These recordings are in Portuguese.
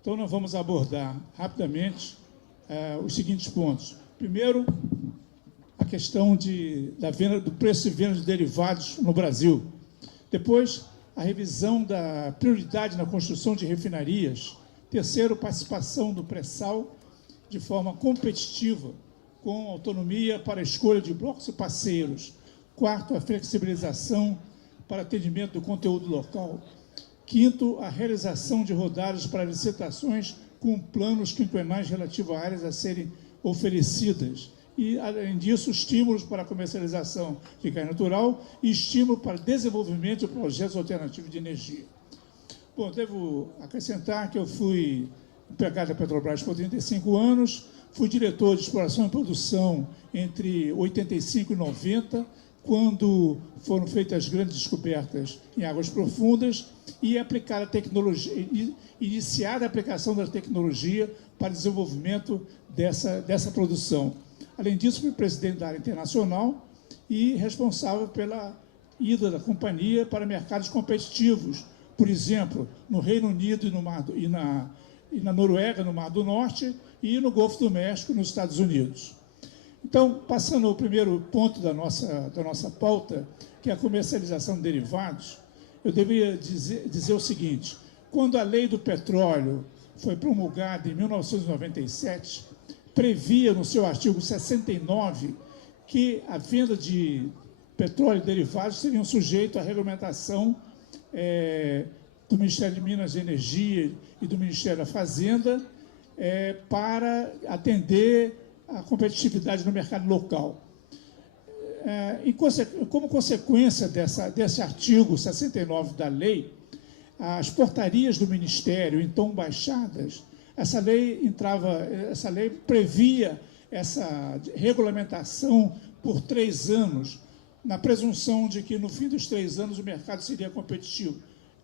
Então, nós vamos abordar rapidamente os seguintes pontos. Primeiro, a questão do preço de venda de derivados no Brasil. Depois, a revisão da prioridade na construção de refinarias. Terceiro, participação do pré-sal de forma competitiva, com autonomia para a escolha de blocos e parceiros. Quarto, a flexibilização para atendimento do conteúdo local. Quinto, a realização de rodadas para licitações com planos quinquenais relativos a áreas a serem oferecidas. E, além disso, estímulos para a comercialização de gás natural e estímulo para desenvolvimento de projetos alternativos de energia. Bom, devo acrescentar que eu fui empregado da Petrobras por 35 anos, fui diretor de exploração e produção entre 85 e 90, quando foram feitas as grandes descobertas em águas profundas e aplicada a tecnologia, iniciada a aplicação da tecnologia para desenvolvimento dessa produção. Além disso, fui presidente da área internacional e responsável pela ida da companhia para mercados competitivos, por exemplo, no Reino Unido e na Noruega, no Mar do Norte, e no Golfo do México, nos Estados Unidos. Então, passando ao primeiro ponto da nossa pauta, que é a comercialização de derivados, eu deveria dizer o seguinte: quando a lei do petróleo foi promulgada em 1997, previa no seu artigo 69 que a venda de petróleo e derivados seriam sujeitos à regulamentação do Ministério de Minas e Energia e do Ministério da Fazenda para atender a competitividade no mercado local. Como consequência desse artigo 69 da lei, as portarias do Ministério, então baixadas, essa lei previa essa regulamentação por 3 anos, na presunção de que, no fim dos 3 anos, o mercado seria competitivo.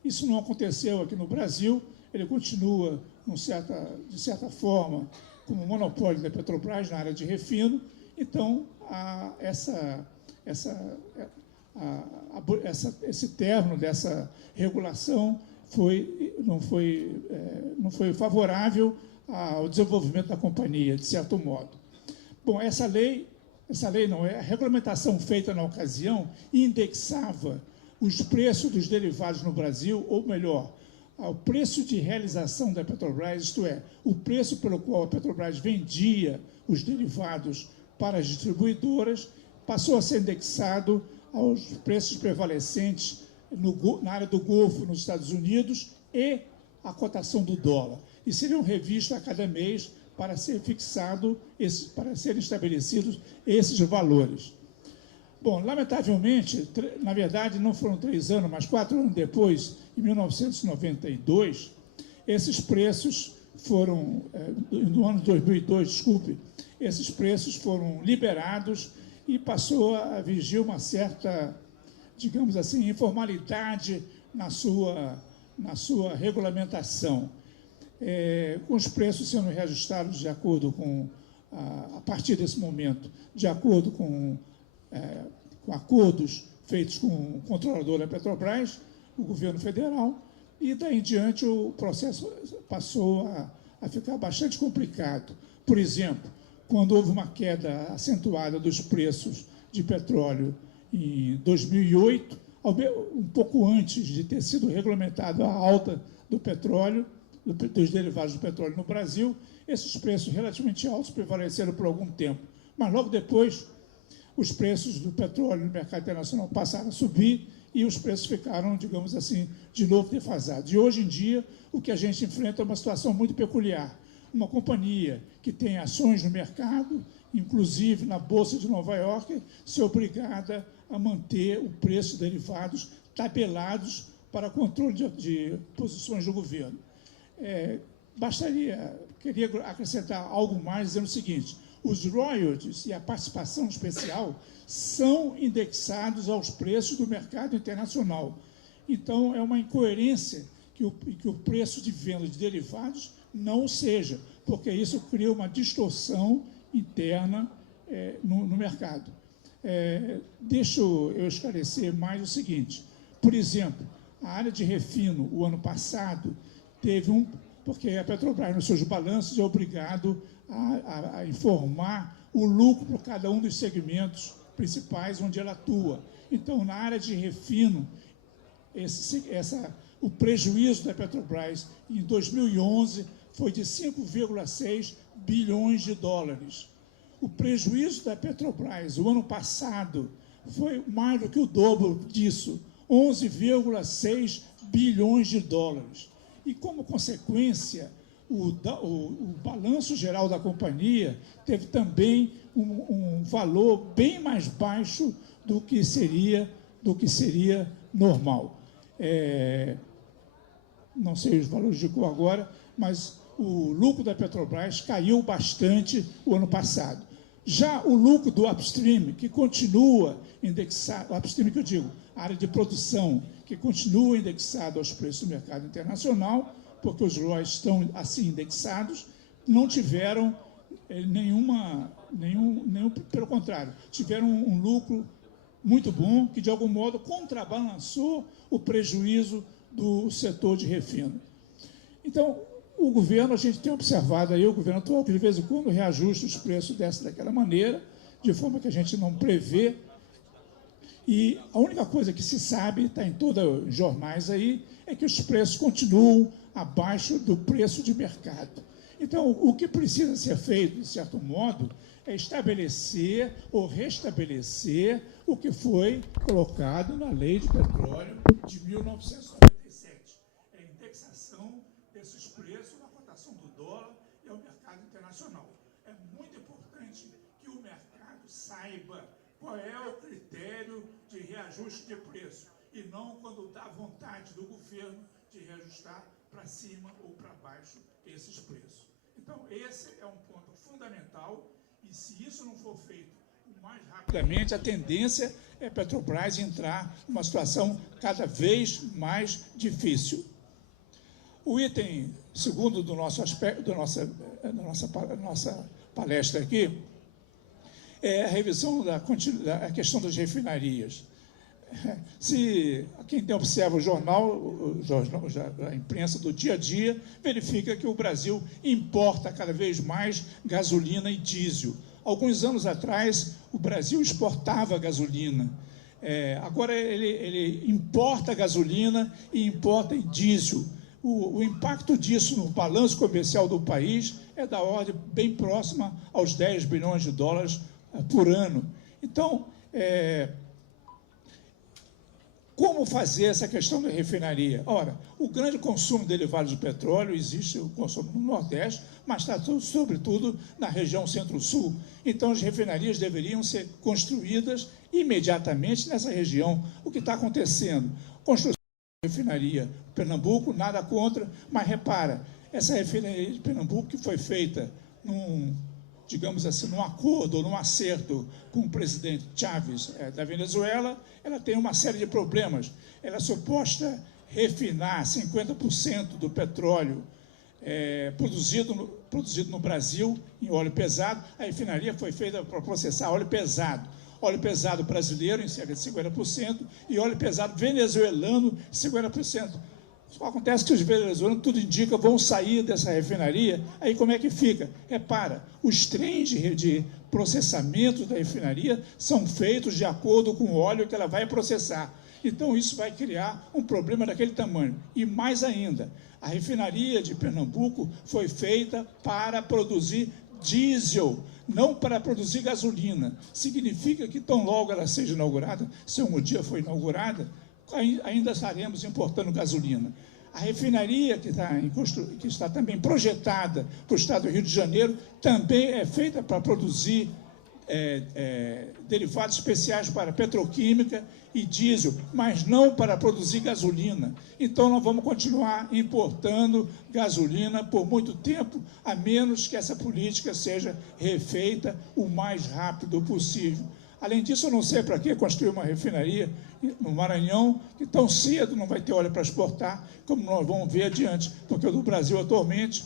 Isso não aconteceu aqui no Brasil, ele continua, de certa forma, como monopólio da Petrobras na área de refino. Então, esse término dessa regulação não foi favorável ao desenvolvimento da companhia, de certo modo. Bom, a regulamentação feita na ocasião indexava os preços dos derivados no Brasil, ou melhor, o preço de realização da Petrobras, isto é, o preço pelo qual a Petrobras vendia os derivados para as distribuidoras, passou a ser indexado aos preços prevalecentes na área do Golfo, nos Estados Unidos, e a cotação do dólar. E seriam revistos a cada mês para ser fixado, para serem estabelecidos esses valores. Bom, lamentavelmente, na verdade, não foram 3 anos, mas 4 anos depois, em 1992, esses preços foram, no ano de 2002, desculpe, esses preços foram liberados e passou a vigir uma certa, digamos assim, informalidade na sua regulamentação, com os preços sendo reajustados de acordo com, a partir desse momento, de acordo com acordos feitos com o controlador da Petrobras, o governo federal, e daí em diante o processo passou a ficar bastante complicado. Por exemplo, quando houve uma queda acentuada dos preços de petróleo em 2008, um pouco antes de ter sido regulamentada a alta do petróleo, dos derivados do petróleo no Brasil, esses preços relativamente altos prevaleceram por algum tempo. Mas logo depois, os preços do petróleo no mercado internacional passaram a subir e os preços ficaram, digamos assim, de novo defasados. E hoje em dia, o que a gente enfrenta é uma situação muito peculiar. Uma companhia que tem ações no mercado, inclusive na Bolsa de Nova York, ser obrigada a manter o preço de derivados tabelados para controle de posições do governo. Queria acrescentar algo mais, dizendo o seguinte: os royalties e a participação especial são indexados aos preços do mercado internacional. Então, é uma incoerência que o preço de venda de derivados não seja, porque isso cria uma distorção interna no mercado. Deixa eu esclarecer mais o seguinte: por exemplo, a área de refino, o ano passado, teve porque a Petrobras, nos seus balanços, é obrigado a informar o lucro para cada um dos segmentos principais onde ela atua. Então, na área de refino, o prejuízo da Petrobras em 2011 foi de 5,6 bilhões de dólares. O prejuízo da Petrobras, o ano passado, foi mais do que o dobro disso, 11,6 bilhões de dólares. E, como consequência, o balanço geral da companhia teve também um valor bem mais baixo do que seria normal. Não sei os valores de cor agora, mas o lucro da Petrobras caiu bastante o ano passado. Já o lucro do upstream, que continua indexado, upstream que eu digo, a área de produção, que continua indexado aos preços do mercado internacional, porque os ROIs estão assim indexados, não tiveram pelo contrário, tiveram um lucro muito bom, que de algum modo contrabalançou o prejuízo do setor de refino. Então, o governo, a gente tem observado aí, o governo atual, que de vez em quando reajusta os preços daquela maneira, de forma que a gente não prevê. E a única coisa que se sabe, está em todos os jornais aí, é que os preços continuam abaixo do preço de mercado. Então, o que precisa ser feito, de certo modo, é estabelecer ou restabelecer o que foi colocado na Lei de Petróleo de 1997. É a indexação desses preços na cotação do dólar e ao mercado internacional. É muito importante que o mercado saiba qual é o critério de reajuste de preço e não quando dá vontade do governo de reajustar para cima ou para baixo esses preços. Então, esse é um ponto fundamental e, se isso não for feito o mais rapidamente, a tendência é a Petrobras entrar numa situação cada vez mais difícil. O item segundo do nosso aspecto, da nossa palestra aqui, é a revisão da questão das refinarias. Se quem observa o jornal, a imprensa do dia a dia, verifica que o Brasil importa cada vez mais gasolina e diesel. Alguns anos atrás, o Brasil exportava gasolina. Agora ele importa gasolina e importa diesel. O impacto disso no balanço comercial do país é da ordem bem próxima aos 10 bilhões de dólares por ano. Então, como fazer essa questão da refinaria? Ora, o grande consumo de derivados de petróleo, existe o consumo no Nordeste, mas está sobretudo na região Centro-Sul. Então, as refinarias deveriam ser construídas imediatamente nessa região. O que está acontecendo? Construção de refinaria Pernambuco, nada contra, mas repara, essa refinaria de Pernambuco que foi feita digamos assim, num acordo, num acerto com o presidente Chávez da Venezuela, ela tem uma série de problemas. Ela é suposta refinar 50% do petróleo produzido no Brasil em óleo pesado. A refinaria foi feita para processar óleo pesado. Óleo pesado brasileiro em cerca de 50% e óleo pesado venezuelano 50%. Acontece que os venezuelanos, tudo indica, vão sair dessa refinaria, aí como é que fica? Repara, os trens de processamento da refinaria são feitos de acordo com o óleo que ela vai processar. Então, isso vai criar um problema daquele tamanho. E mais ainda, a refinaria de Pernambuco foi feita para produzir diesel, não para produzir gasolina. Significa que, tão logo ela seja inaugurada, se um dia for inaugurada, ainda estaremos importando gasolina. A refinaria que está também projetada para o estado do Rio de Janeiro também é feita para produzir derivados especiais para petroquímica e diesel, mas não para produzir gasolina. Então, nós vamos continuar importando gasolina por muito tempo, a menos que essa política seja refeita o mais rápido possível. Além disso, eu não sei para que construir uma refinaria no Maranhão, que tão cedo não vai ter óleo para exportar, como nós vamos ver adiante, porque o do Brasil atualmente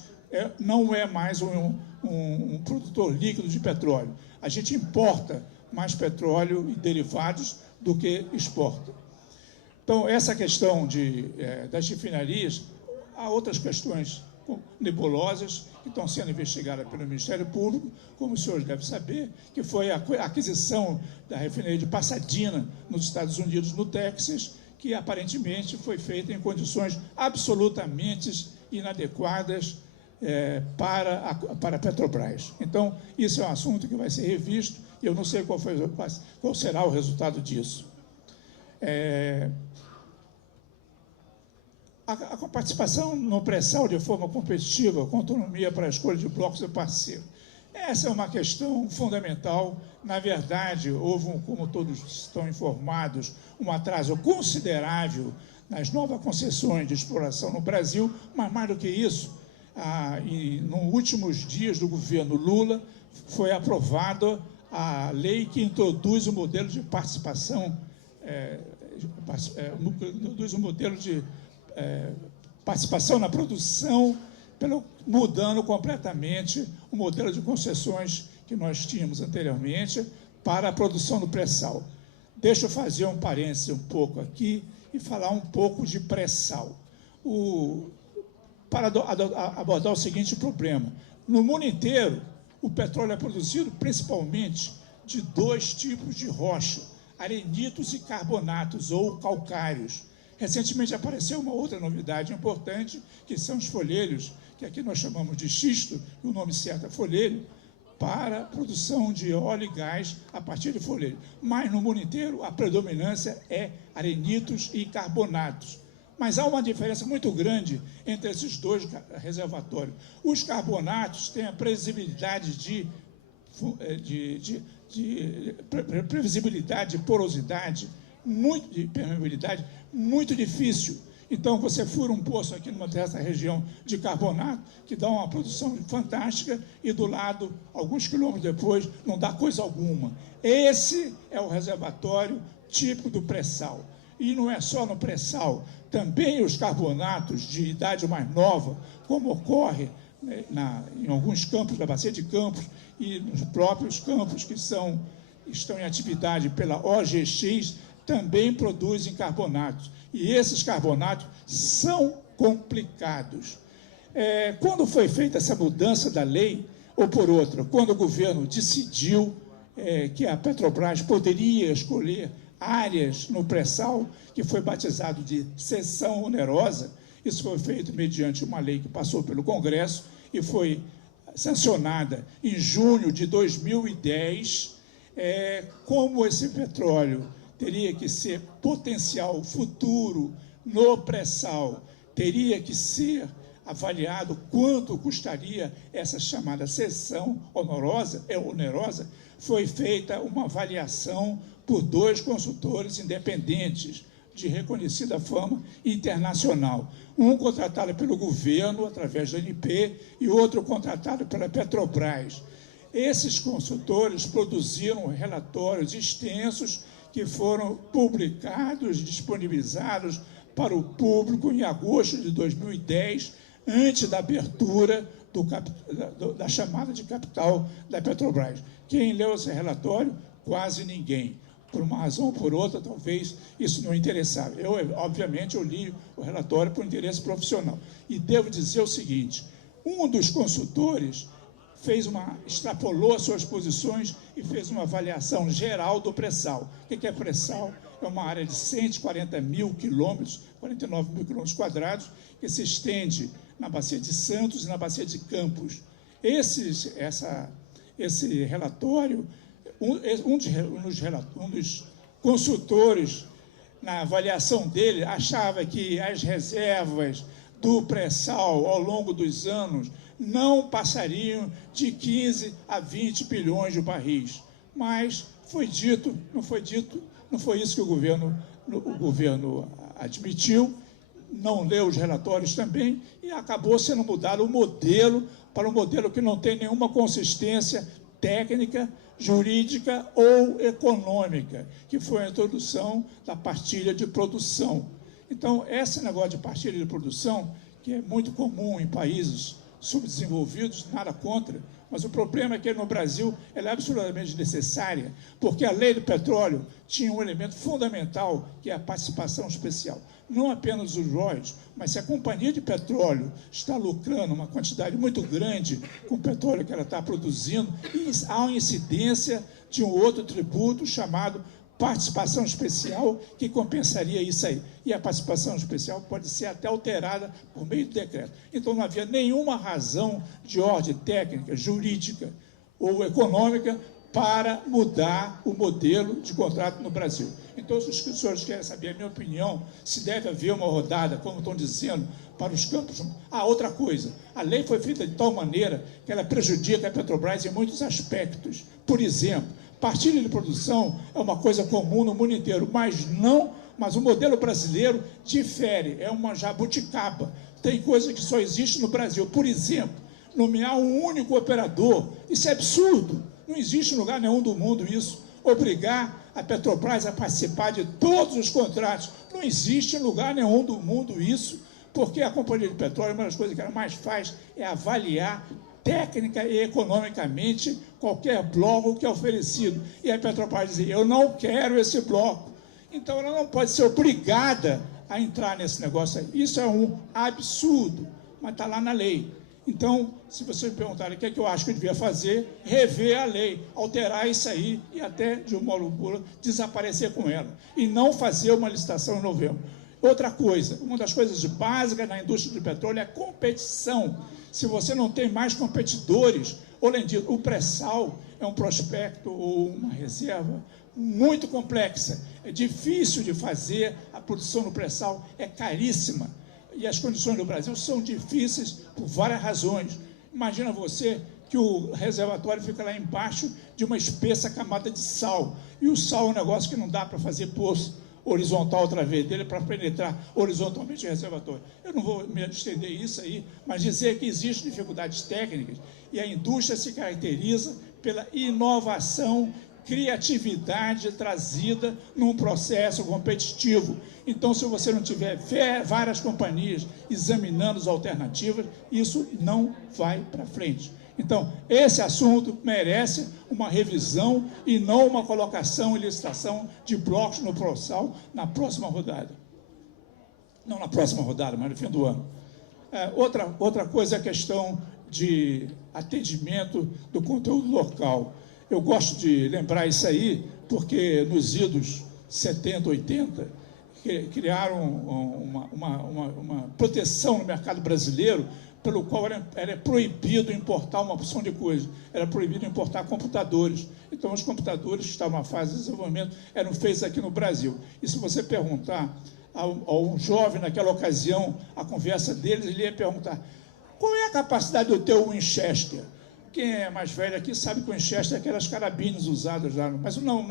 não é mais um produtor líquido de petróleo. A gente importa mais petróleo e derivados do que exporta. Então, essa questão das refinarias, há outras questões nebulosas que estão sendo investigadas pelo Ministério Público, como os senhores devem saber, que foi a aquisição da refinaria de Pasadena, nos Estados Unidos, no Texas, que aparentemente foi feita em condições absolutamente inadequadas para a Petrobras. Então, isso é um assunto que vai ser revisto, e eu não sei qual será o resultado disso. A participação no pré-sal de forma competitiva, com autonomia para a escolha de blocos de parceiro. Essa é uma questão fundamental. Na verdade, houve, como todos estão informados, um atraso considerável nas novas concessões de exploração no Brasil, mas mais do que isso, e nos últimos dias do governo Lula, foi aprovada a lei que introduz o modelo de participação, introduz o modelo de participação na produção, mudando completamente o modelo de concessões que nós tínhamos anteriormente para a produção do pré-sal. Deixa eu fazer um parêntese um pouco aqui e falar um pouco de pré-sal. Para abordar o seguinte problema. No mundo inteiro, o petróleo é produzido principalmente de dois tipos de rocha, arenitos e carbonatos, ou calcários. Recentemente apareceu uma outra novidade importante, que são os folheiros, que aqui nós chamamos de xisto, e o nome certo é folheiro, para a produção de óleo e gás a partir de folheiro. Mas no mundo inteiro a predominância é arenitos e carbonatos. Mas há uma diferença muito grande entre esses dois reservatórios. Os carbonatos têm a previsibilidade de porosidade, de permeabilidade muito difícil. Então, você fura um poço aqui numa dessa região de carbonato, que dá uma produção fantástica, e do lado, alguns quilômetros depois, não dá coisa alguma. Esse é o reservatório típico do pré-sal. E não é só no pré-sal, também os carbonatos de idade mais nova, como ocorre em alguns campos da Bacia de Campos e nos próprios campos que estão em atividade pela OGX, também produzem carbonatos. E esses carbonatos são complicados. Quando foi feita essa mudança da lei, ou por outra, quando o governo decidiu que a Petrobras poderia escolher áreas no pré-sal, que foi batizado de cessão onerosa, isso foi feito mediante uma lei que passou pelo Congresso e foi sancionada em junho de 2010, como esse petróleo teria que ser potencial futuro no pré-sal, teria que ser avaliado quanto custaria essa chamada cessão onerosa, foi feita uma avaliação por dois consultores independentes de reconhecida fama internacional. Um contratado pelo governo, através da ANP, e outro contratado pela Petrobras. Esses consultores produziram relatórios extensos que foram publicados, disponibilizados para o público em agosto de 2010, antes da abertura da chamada de capital da Petrobras. Quem leu esse relatório? Quase ninguém. Por uma razão ou por outra, talvez isso não interessava. Obviamente, eu li o relatório por interesse profissional. E devo dizer o seguinte, um dos consultores extrapolou as suas posições e fez uma avaliação geral do pré-sal. O que é pré-sal? É uma área de 140 mil quilômetros, 49 mil quilômetros quadrados, que se estende na Bacia de Santos e na Bacia de Campos. Esse relatório, um dos consultores, na avaliação dele, achava que as reservas do pré-sal ao longo dos anos não passariam de 15 a 20 bilhões de barris. Mas foi dito, não foi isso que o governo admitiu, não leu os relatórios também, e acabou sendo mudado o modelo para um modelo que não tem nenhuma consistência técnica, jurídica ou econômica, que foi a introdução da partilha de produção. Então, esse negócio de partilha de produção, que é muito comum em países subdesenvolvidos, nada contra, mas o problema é que no Brasil ela é absolutamente necessária, porque a lei do petróleo tinha um elemento fundamental, que é a participação especial. Não apenas os royalties, mas se a companhia de petróleo está lucrando uma quantidade muito grande com o petróleo que ela está produzindo, há uma incidência de um outro tributo chamado participação especial, que compensaria isso aí. E a participação especial pode ser até alterada por meio de decreto. Então, não havia nenhuma razão de ordem técnica, jurídica ou econômica para mudar o modelo de contrato no Brasil. Então, se os senhores querem saber a minha opinião, se deve haver uma rodada, como estão dizendo, para os campos. Outra coisa, a lei foi feita de tal maneira que ela prejudica a Petrobras em muitos aspectos. Por exemplo, partilha de produção é uma coisa comum no mundo inteiro, mas o modelo brasileiro difere, é uma jabuticaba. Tem coisa que só existe no Brasil. Por exemplo, nomear um único operador, isso é absurdo. Não existe em lugar nenhum do mundo isso. Obrigar a Petrobras a participar de todos os contratos, não existe em lugar nenhum do mundo isso, porque a companhia de petróleo, uma das coisas que ela mais faz é avaliar técnica e economicamente qualquer bloco que é oferecido. E a Petrobras diz, eu não quero esse bloco. Então, ela não pode ser obrigada a entrar nesse negócio aí. Isso é um absurdo, mas está lá na lei. Então, se vocês me perguntarem o que é que eu acho que eu devia fazer, rever a lei, alterar isso aí e até, de uma loucura, desaparecer com ela. E não fazer uma licitação em novembro. Outra coisa, uma das coisas básicas na indústria de petróleo é a competição. Se você não tem mais competidores, além disso, o pré-sal é um prospecto ou uma reserva muito complexa. É difícil de fazer, a produção do pré-sal é caríssima. E as condições do Brasil são difíceis por várias razões. Imagina você que o reservatório fica lá embaixo de uma espessa camada de sal. E o sal é um negócio que não dá para fazer poço horizontal através dele para penetrar horizontalmente o reservatório. Eu não vou me estender isso aí, mas dizer que existem dificuldades técnicas e a indústria se caracteriza pela inovação, criatividade trazida num processo competitivo. Então, se você não tiver várias companhias examinando as alternativas, isso não vai para frente. Então, esse assunto merece uma revisão e não uma colocação e licitação de blocos no pró-sal na próxima rodada. Não na próxima rodada, mas no fim do ano. Outra coisa é a questão de atendimento do conteúdo local. Eu gosto de lembrar isso aí, porque nos idos 70, 80, criaram uma proteção no mercado brasileiro, pelo qual era proibido importar uma porção de coisas. Era proibido importar computadores. Então, os computadores que estavam na fase de desenvolvimento eram feitos aqui no Brasil. E se você perguntar a um jovem naquela ocasião, a conversa deles, ele ia perguntar, qual é a capacidade do teu Winchester? Quem é mais velho aqui sabe que o Winchester é aquelas carabines usadas lá. Mas não.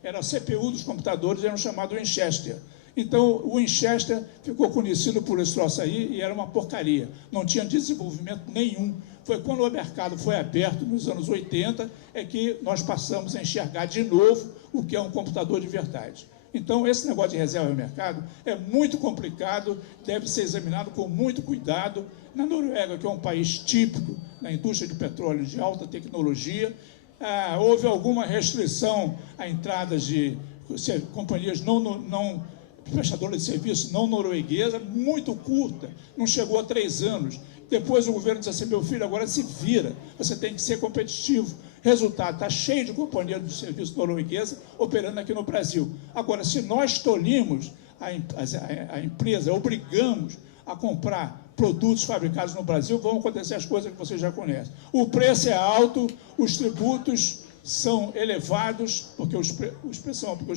Era a CPU dos computadores, eram chamados Winchester. Então, o Winchester ficou conhecido por esse troço aí e era uma porcaria. Não tinha desenvolvimento nenhum. Foi quando o mercado foi aberto, nos anos 80, é que nós passamos a enxergar de novo o que é um computador de verdade. Então, esse negócio de reserva de mercado é muito complicado, deve ser examinado com muito cuidado. Na Noruega, que é um país típico na indústria de petróleo de alta tecnologia, houve alguma restrição à entrada de companhias prestadoras de serviço não norueguesa, muito curta, não chegou a 3 anos. Depois o governo disse assim, meu filho, agora se vira, você tem que ser competitivo. Resultado, está cheio de companhias de serviço norueguesa operando aqui no Brasil. Agora, se nós tolimos a empresa, obrigamos a comprar produtos fabricados no Brasil, vão acontecer as coisas que vocês já conhecem. O preço é alto, os tributos são elevados, porque os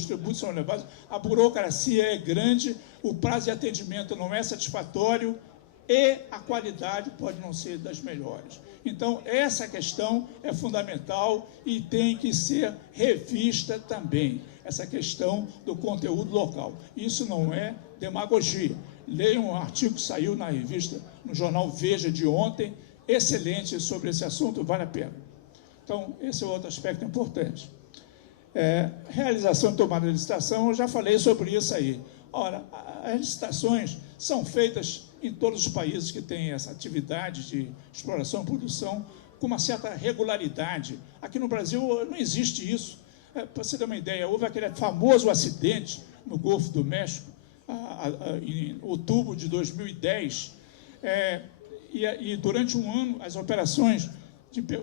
tributos são elevados, a burocracia é grande, o prazo de atendimento não é satisfatório e a qualidade pode não ser das melhores. Então, essa questão é fundamental e tem que ser revista também, essa questão do conteúdo local. Isso não é demagogia. Leiam um artigo que saiu na revista, no jornal Veja de ontem, excelente sobre esse assunto, vale a pena. Então, esse é outro aspecto importante. Realização e tomada de licitação, eu já falei sobre isso aí. Ora, as licitações são feitas em todos os países que têm essa atividade de exploração e produção com uma certa regularidade. Aqui no Brasil não existe isso. Para você ter uma ideia, houve aquele famoso acidente no Golfo do México, em outubro de 2010, e durante um ano as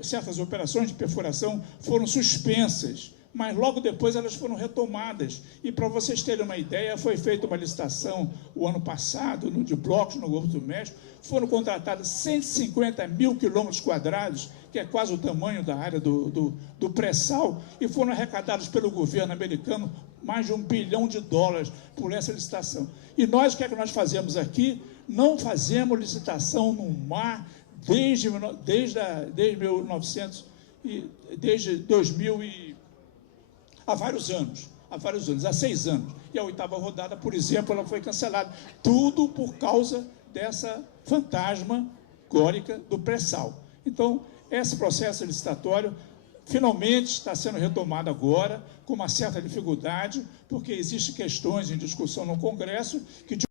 certas operações de perfuração foram suspensas, mas logo depois elas foram retomadas. E, para vocês terem uma ideia, foi feita uma licitação o ano passado, de blocos no Golfo do México, foram contratados 150 mil quilômetros quadrados, que é quase o tamanho da área do pré-sal, e foram arrecadados pelo governo americano mais de $1 bilhão por essa licitação. E nós, o que é que nós fazemos aqui? Não fazemos licitação no mar desde 1900, desde 2000 há vários anos, há 6 anos. E a 8ª rodada, por exemplo, ela foi cancelada. Tudo por causa dessa fantasmagórica do pré-sal. Então, esse processo licitatório finalmente está sendo retomado agora, com uma certa dificuldade, porque existem questões em discussão no Congresso que, de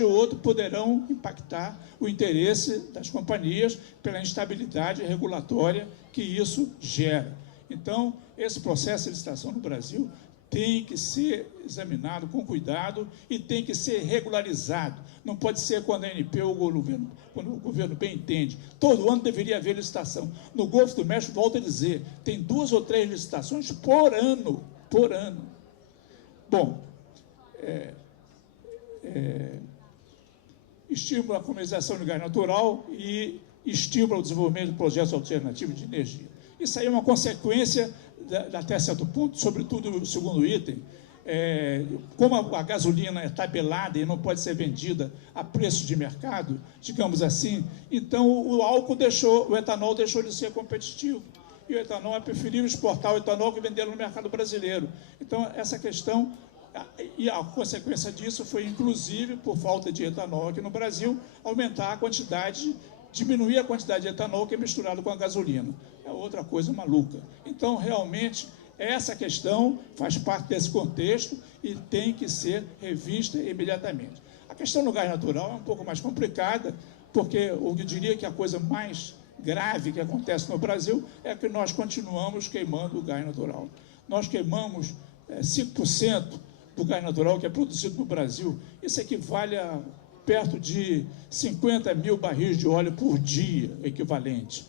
um ou outro, poderão impactar o interesse das companhias pela instabilidade regulatória que isso gera. Então, esse processo de licitação no Brasil tem que ser examinado com cuidado e tem que ser regularizado. Não pode ser quando a ANP ou quando o governo bem entende. Todo ano deveria haver licitação. No Golfo do México, volto a dizer, tem 2 ou 3 licitações por ano. Bom, estímulo à comercialização de gás natural e estímulo ao desenvolvimento de projetos alternativos de energia. Isso aí é uma consequência, até certo ponto, sobretudo o segundo item, como a gasolina é tabelada e não pode ser vendida a preço de mercado, digamos assim, então o etanol deixou de ser competitivo. E o etanol é preferível exportar o etanol que vendê-lo no mercado brasileiro. Então, essa questão, e a consequência disso foi, inclusive, por falta de etanol aqui no Brasil, diminuir a quantidade de etanol que é misturado com a gasolina. É outra coisa maluca. Então, realmente, essa questão faz parte desse contexto e tem que ser revista imediatamente. A questão do gás natural é um pouco mais complicada, porque eu diria que a coisa mais grave que acontece no Brasil é que nós continuamos queimando o gás natural. Nós queimamos 5% do gás natural que é produzido no Brasil. Isso equivale a perto de 50 mil barris de óleo por dia, equivalente.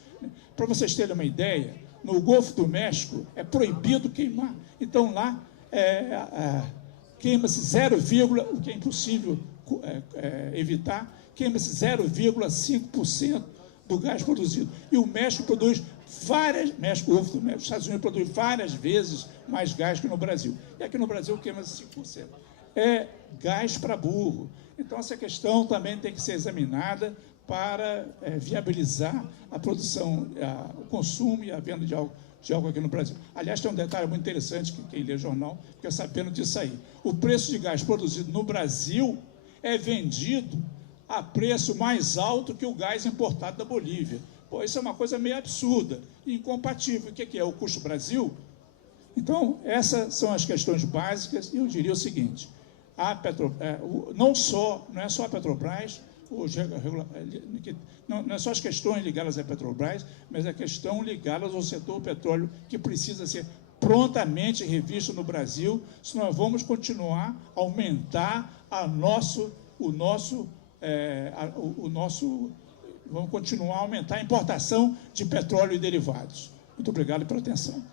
Para vocês terem uma ideia, no Golfo do México é proibido queimar. Então, lá queima-se 0, o que é impossível evitar, queima-se 0,5% do gás produzido. E o México produz Golfo do México, os Estados Unidos produz várias vezes mais gás que no Brasil. E aqui no Brasil queima-se 5%. É gás para burro. Então, essa questão também tem que ser examinada para viabilizar a produção, o consumo e a venda de álcool aqui no Brasil. Aliás, tem um detalhe muito interessante que quem lê jornal fica sabendo disso aí. O preço de gás produzido no Brasil é vendido a preço mais alto que o gás importado da Bolívia. Pô, isso é uma coisa meio absurda, incompatível. O que é o custo Brasil? Então, essas são as questões básicas, e eu diria o seguinte: não é só a Petrobras, não é só as questões ligadas à Petrobras, mas a questão ligada ao setor petróleo, que precisa ser prontamente revisto no Brasil, se nós vamos continuar a aumentar vamos continuar a aumentar a importação de petróleo e derivados. Muito obrigado pela atenção.